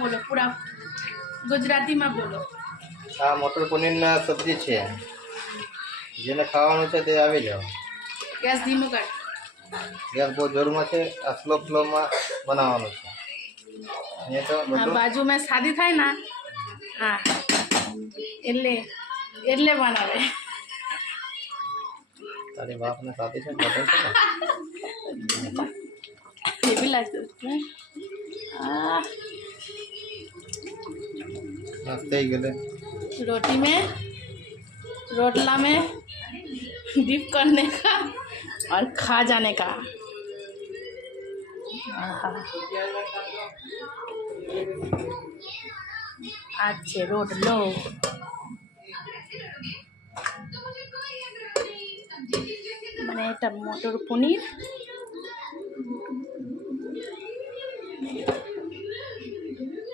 બોલો પૂરા ગુજરાતીમાં બોલો. આ મટર પનીરના સબ્જી છે, જેને ખાવાનું છે તે આવી જાઓ. ગેસ ધીમો કર. ગેસ બહુ જોરમાં છે. આ સ્લો ફ્લોમાં બનાવવાનું છે. અહીંયા તો આ બધું બાજુમાં શાદી થાય ને, હા એટલે એટલે બનાવે. તારી બાપને સાથે છે બટર છે ને. એવી લાગતું આ मस्त ही गले रोटी में रोटला में डिप करने का और खा जाने का। आज છે રોટલો. મને ટમાટર પનીર